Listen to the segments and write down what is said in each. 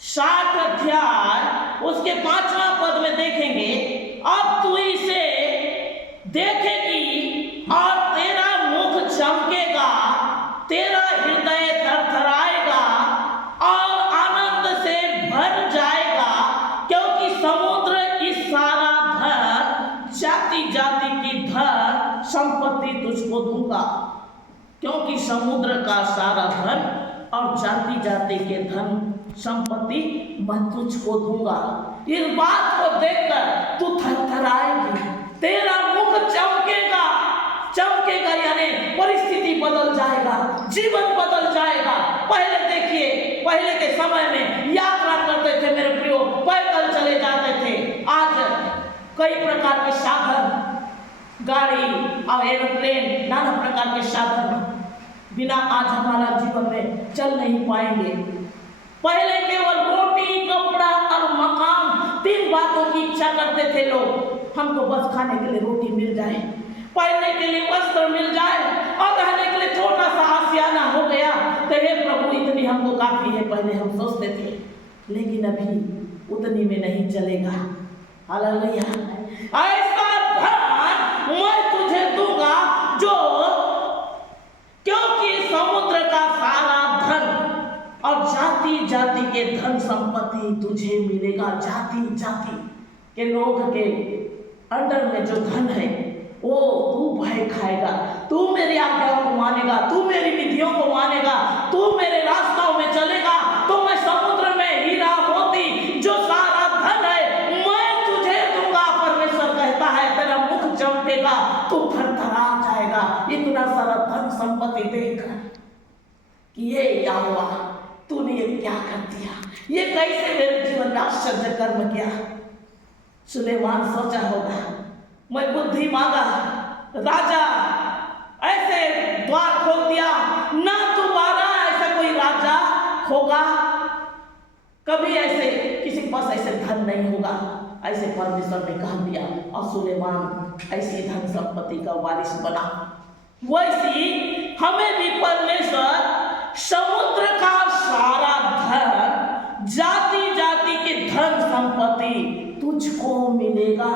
60 अध्याय उसके 5वां पद में देखेंगे, अब तू इसे देखेगी और तेरा मुख चमकेगा, तेरा हृदय थरथराएगा और आनंद से भर जाएगा, क्योंकि समुद्र इस सारा धन, जाति जाति की धन संपत्ति तुझको दूंगा। क्योंकि समुद्र का सारा धन और जाति जाति के धन संपत्ति मैं तुझको दूंगा। इस बात को देखकर तू थरथराएगी, तेरा मुख चमकेगा। चमकेगा यानी परिस्थिति बदल जाएगा, जीवन बदल जाएगा। पहले देखिए, पहले के समय में यात्रा करते थे मेरे प्रियो, पैदल चले जाते थे। आज कई प्रकार के साधन, गाड़ी और एरोप्लेन, नाना प्रकार के साधन बिना आज हमारा जीवन में चल नहीं पाएंगे। पहले केवल रोटी, कपड़ा और मकान, 3 बातों की इच्छा करते थे लोग। हमको बस खाने के लिए रोटी मिल जाए, पहनने के लिए वस्त्र मिल जाए और रहने के लिए छोटा सा आशियाना हो गया तो हे प्रभु इतनी हमको काफी है, पहले हम सोचते थे। लेकिन अभी उतनी में नहीं चलेगा। हालेलुया। ऐसा धन मैं तुझे दूंगा जो, क्योंकि समुद्र का सारा धन और जाति जाति के धन संपत्ति तुझे मिलेगा। जाति जाति के लोग के अंडर में जो धन है वो तू भय खाएगा। तू मेरी आज्ञाओं को मानेगा, तू मेरी विधियों को मानेगा, तू मेरे रास्तों में चलेगा तो मैं समुद्र में हीरा मोती जो सारा धन है मैं तुझे दूंगा। परमेश्वर कहता है तेरा मुख चमकेगा, तू थरथरा जाएगा इतना सारा धन संपत्ति देखकर कि ये यहोवा तूने ये क्या कर दिया, ये कैसे मेरे जीवन में आश्चर्य कर्म किया। सुलेमान सोचा होगा, मैं बुद्धि मांगा, राजा ऐसे द्वार खोल दिया, ना दोबारा ऐसा कोई राजा होगा, कभी ऐसे किसी के पास ऐसे धन नहीं होगा, ऐसे परमेश्वर ने कह दिया। और सुलेमान ऐसी धन संपत्ति का वारिस बना। वैसी हमें भी परमेश्वर समुद्र का सारा धन, जाति जाति की धन संपत्ति तुझको मिलेगा।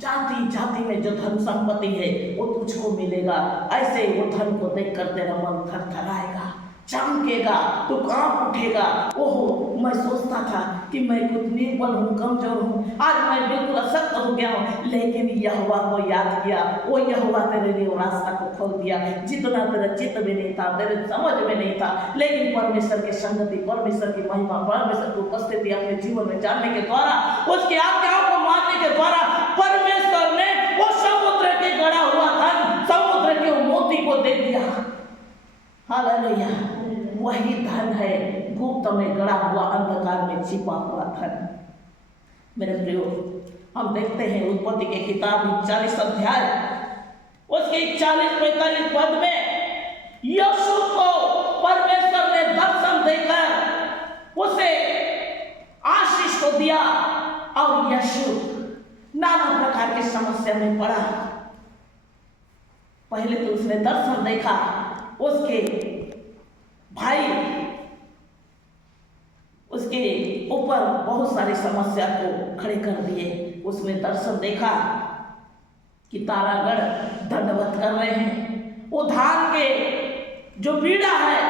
जाति जाति में जो धन संपत्ति है वो तुझको मिलेगा। ऐसे वो धन को देखकर तेरा मन थरथराएगा, चमकेगा, तू कांप उठेगा। ओहो, मैं सोचता था कि मैं कुछ निर्बल हूँ, कमजोर हूँ, आज मैं बिल्कुल अशक्त हो गया हूँ, लेकिन यहोवा को याद किया, वो यहोवा तेरे लिए वो रास्ता को खोल दिया जितना तेरे चित्त में नहीं था, तेरे समझ में नहीं था। लेकिन परमेश्वर की संगति, परमेश्वर की महिमा, परमेश्वर की उपस्थिति अपने जीवन में जानने के द्वारा, उसकी आज्ञाओं को मानने के द्वारा परमेश्वर ने वो समुद्र के गड़ा हुआ धन, समुद्र के मोती को दे दिया। हालेलुया। वही धन है गुप्त में गड़ा हुआ, अंधकार में छिपा हुआ धन। मेरे प्रियो, हम देखते हैं उत्पत्ति के किताब 40 अध्याय उसके 40-45 पद में यूसुफ को परमेश्वर ने दर्शन देकर उसे आशीष को दिया और यूसुफ नाना प्रकार की समस्या में पड़ा। पहले तो उसने दर्शन देखा, उसके भाई उसके ऊपर बहुत सारी समस्या को खड़े कर दिए। उसने दर्शन देखा कि तारागढ़ दंडवत कर रहे हैं, वो धान के जो बीड़ा है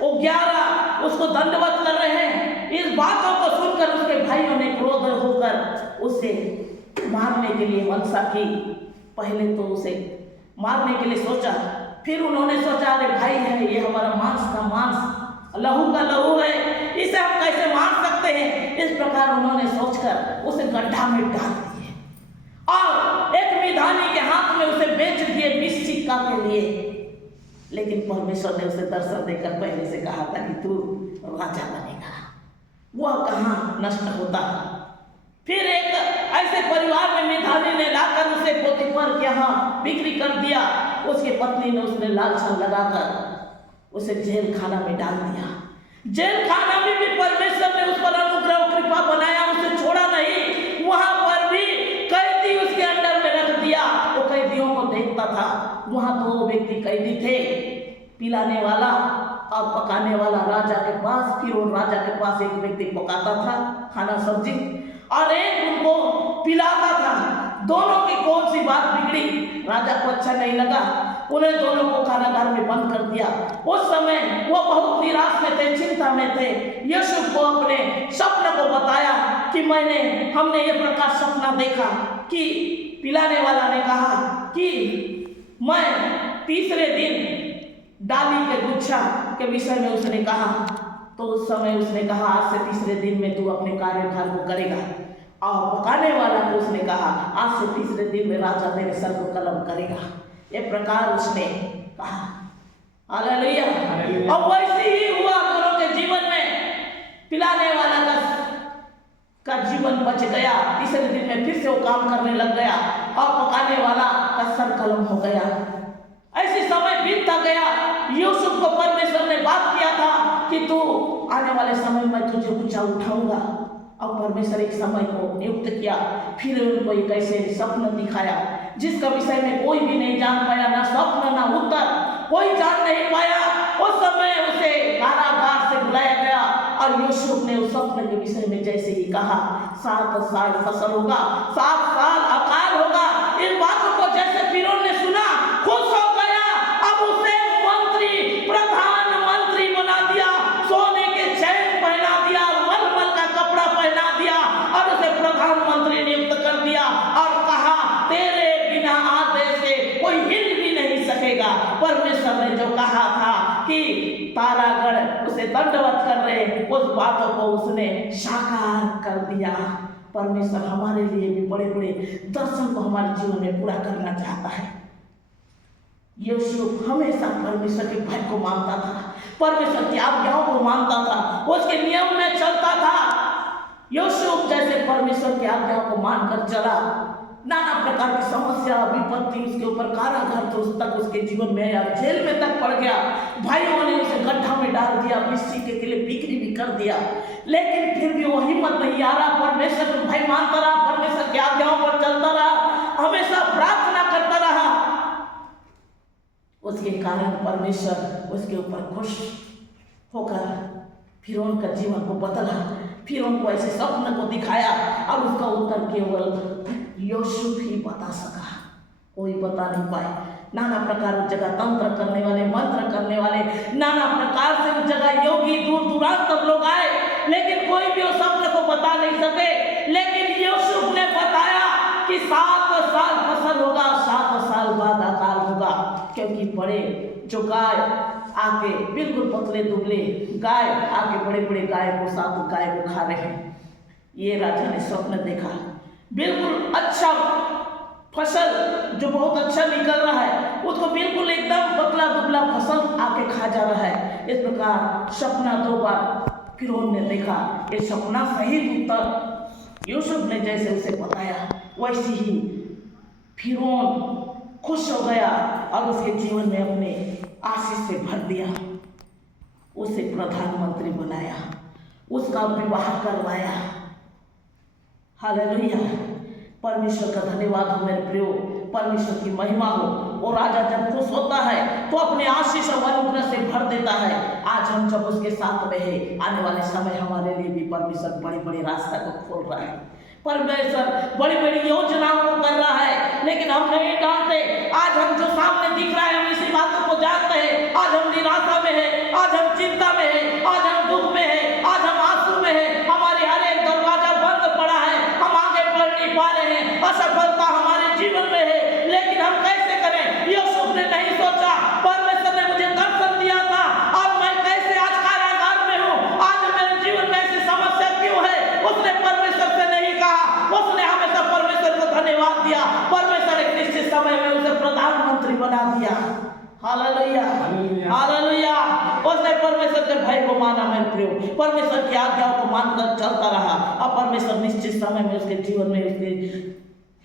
वो 11 उसको दंडवत कर रहे हैं। इस बातों को सुनकर उसके भाइयों ने क्रोध होकर उसे मारने के लिए मंशा की। पहले तो उसे मारने के लिए सोचा, फिर उन्होंने सोचा अरे भाई है, ये हमारा मांस का मांस, लहू का लहू है, इसे हम कैसे मार सकते हैं। इस प्रकार उन्होंने सोचकर उसे गड्ढा में डाल दिए और एक मिधानी के हाथ में उसे बेच दिए 20 सिक्का के लिए। लेकिन परमेश्वर ने उसे दर्शन देकर पहले से कहा था कि तू राजा बनेगा। वह कहाँ नष्ट होता। फिर एक ऐसे परिवार में मिधानी ने लाकर उसे पोतीफर के यहाँ बिक्री कर दिया। उसकी पत्नी ने उसने लालसा लगाकर उसे जेल खाना में डाल दिया। जेल खाना में भी परमेश्वर ने उस पर अनुग्रह कृपा बनाया, उसे छोड़ा नहीं। वहां पर भी कैदी उसके अंडर में रख दिया। वो कैदियों को देखता था। वहां 2 व्यक्ति कैदी थे, पिलाने वाला और अब पकाने वाला राजा के पास, फिर वो राजा के पास एक व्यक्ति पकाता था खाना सब्जी और एक उनको पिलाता था। दोनों की कौन सी बात बिगड़ी? राजा को अच्छा नहीं लगा, उन्हें दोनों को कारागार में बंद कर दिया। उस समय वो बहुत निराश में थे, चिंता में थे। यूसुफ को अपने सपने को बताया कि हमने ये प्रकार सपना देखा कि पिलाने वाला ने कहा कि मैं तीसरे दिन डाली के गुच्छा के विषय में उसने कहा, तो उस समय उसने कहा आज से तीसरे दिन में तू अपने कार्यभार को करेगा। और पकाने वाला को उसने कहा आज से तीसरे दिन में राजा तेरे सर को कलम करेगा। ये प्रकार उसने कहा। हालेलुया। और वैसे ही हुआ दोनों के जीवन में। पिलाने वाला का जीवन बच गया, तीसरे दिन में फिर से वो काम करने लग गया और पकाने वाला का सर कलम हो गया। ऐसे समय बीतता गया। यूसुफ को परमेश्वर ने बात किया था कि तू आने वाले समय में तुझे ऊंचा उठाऊंगा। और परमेश्वर एक समय को नियुक्त किया, फिर उनको एक ऐसे सपना दिखाया जिसका विषय में कोई भी नहीं जान पाया, ना स्वप्न ना उत्तर कोई जान नहीं पाया। उस समय उसे कारागार से बुलाया गया और यूसुफ ने उस स्वप्न के विषय में जैसे ही कहा 7 साल फसल होगा, 7 साल अकाल होगा। इन बातों को जैसे फिरौन ने सुना खुश हो गया। अब उसे मंत्री, प्रधानमंत्री बना दिया, सोने के चैन पहना दिया, मलमल का कपड़ा पहना दिया और उसे प्रधानमंत्री नियुक्त कर दिया और कहा तेरे बिना आदेश से कोई हिल भी नहीं सकेगा। परमेश्वर ने जो कहा था कि तारागण उसे दंडवत कर रहे, उस बातों को उसने साकार कर दिया। परमेश्वर हमारे लिए भी बड़े बड़े दर्शन को हमारे जीवन में पूरा करना चाहता है। यूसुफ हमेशा परमेश्वर के भय को मानता था, परमेश्वर की आज्ञाओं को मानता था, उसके नियम में चलता था। यूसुफ जैसे परमेश्वर की आज्ञाओं को मानकर चला, नाना प्रकार की समस्या विपत्ति उसके ऊपर, कारागार तो उस तक उसके जीवन में आया, जेल में तक पड़ गया, भाइयों ने उसे गड्ढा में डाल दिया, किसी के लिए बिक्री भी कर दिया, लेकिन फिर भी वो हिम्मत नहीं आ रहा। परमेश्वर को भाई मानता रहा, परमेश्वर की आज्ञाओं पर चलता रहा, हमेशा प्रार्थना करता रहा। उसके कारण परमेश्वर उसके ऊपर खुश होकर फिरौन का जीवन को बदला, फिरौन को ऐसे स्वप्न को दिखाया और उसका उत्तर केवल यूसुफ ही बता सका, कोई बता नहीं पाए। नाना प्रकार उस जगह तंत्र करने वाले, मंत्र करने वाले, नाना प्रकार से उस जगह योगी दूर दूरांत सब लोग आए, लेकिन कोई भी उस स्वप्न को बता नहीं सके। लेकिन यूसुफ ने बताया कि 7 साल फसल होगा, 7 साल बाद अकाल होगा, क्योंकि बड़े जो गाय आके बिल्कुल पतले दुबले गाय आके बड़े बड़े गाय को, 7 गाय को खा रहे हैं। ये राजा ने स्वप्न देखा, बिल्कुल अच्छा फसल जो बहुत अच्छा निकल रहा है उसको बिल्कुल एकदम पतला दुबला फसल आके खा जा रहा है। इस प्रकार सपना 2 बार फिरौन ने देखा। ये सपना सही उत्तर यूसुफ ने जैसे उसे बताया वैसे ही फिरौन खुश हो गया और उसके जीवन में अपने आशीष से भर दिया, उसे प्रधानमंत्री बनाया, उसका विवाह करवाया। हालेलुया। परमेश्वर का धन्यवाद हो मेरे प्रियो, परमेश्वर की महिमा हो। वो राजा जब खुश होता है तो अपने आशीष और अनुग्रह से भर देता है। आज हम जब उसके साथ में है, आने वाले समय हमारे लिए भी परमेश्वर बड़ी बड़ी रास्ता को खोल रहा है, परमेश्वर बड़ी बड़ी योजनाओं को कर रहा है, लेकिन हम नहीं जानते। आज हम जो सामने दिख रहा है हम इसी बातों को जानते हैं। आज हम निराशा में है, आज हम चिंता में है, आज हम दुख में है, आज हम आंसू में है, हमारे हर एक दरवाजा बंद पड़ा है, हम आगे बढ़ नहीं पा रहे हैं, असफलता हमारे जीवन में है, लेकिन हम कैसे करें? यूसुफ ने नहीं सोचा, परमेश्वर ने मुझे दर्शन दिया था और मैं कैसे आज कारागार में हूँ, आज मेरे जीवन में ऐसी समस्या क्यों है? उसने परमेश्वर से नहीं कहा, उसने हमेशा परमेश्वर को धन्यवाद दिया। परमेश्वर एक निश्चित समय में उसे प्रधानमंत्री बना दिया। Hallelujah, hallelujah. उसने परमेश्वर के भय को माना मेरे प्रियो, परमेश्वर की आज्ञाओं को मानकर चलता रहा और परमेश्वर निश्चित समय में उसके जीवन में, उसके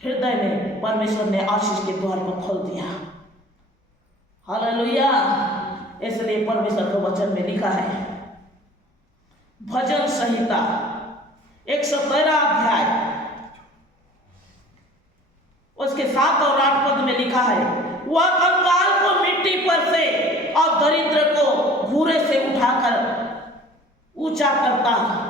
हृदय में परमेश्वर ने आशीष के द्वार को खोल दिया। हालेलुया। इसलिए परमेश्वर के वचन में लिखा है, भजन संहिता 113 अध्याय उसके 7 और 8 पद में लिखा है, वह कंगाल को मिट्टी पर से और दरिद्र को भूरे से उठाकर ऊंचा करता था,